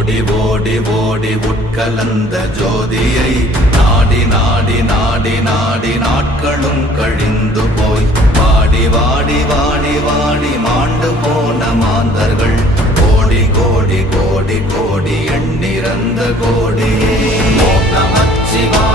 ஓடி ஓடி ஓடி உட்கலந்த ஜோதியை நாடி நாடி நாடி நாடி நாட்களும் கழிந்து போய் வாடி வாடி வாடி வாடி மாண்டு போன மாந்தர்கள் கோடி கோடி கோடி கோடி எண்ணிறந்த கோடியே ஓம் நமச்சிவாய.